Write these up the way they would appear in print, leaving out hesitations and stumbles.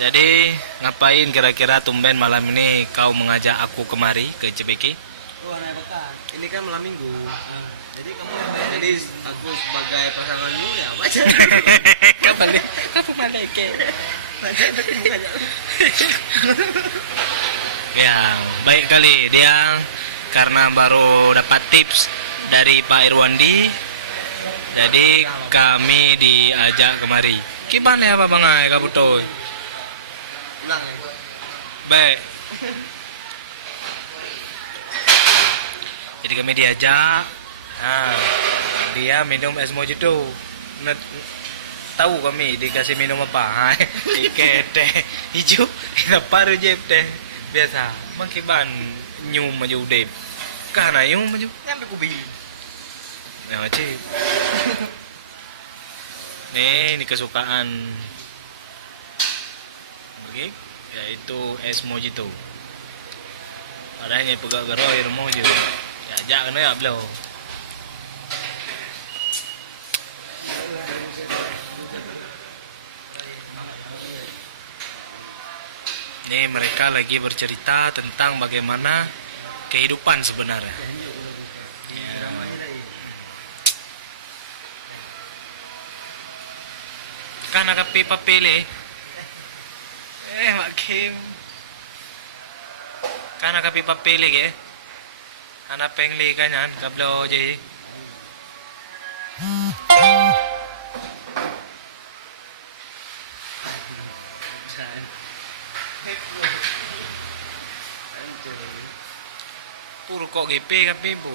Jadi ngapain kira-kira tumben malam ini kau mengajak aku kemari ke CBK? Ini kan malam minggu. Jadi kamu jadi aku sebagai pasanganmu ya baca. Kamu balik ke? Baca tapi mukanya. Ya, baik kali dia karena baru dapat tips dari Pak Irwandi. Jadi kami diajak kemari. Gimana ya Pak Bangai kabutoy? Ulang. Baik. Jadi kami diajak. Nah, dia minum es mojito. Tahu kami dikasih minum apa? Iket teh hijau, kita paru jeb teh biasa. Mangkiban nyum maju deh. Karena nyum maju. Nyampe kubi. Ya cip. Ini kesukaan Begik, yaitu es mojito. Padahal pegak garoy mojo. Ya ajak kena ya beliau. Ini mereka lagi bercerita tentang bagaimana kehidupan sebenarnya. Kan agak pipa pele. Mak Kim. Kan agak pipa pele ke. Anak pengli kanyan kablo je. Puro kok GP kapi bu.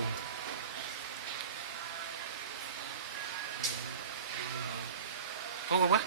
Kok apa?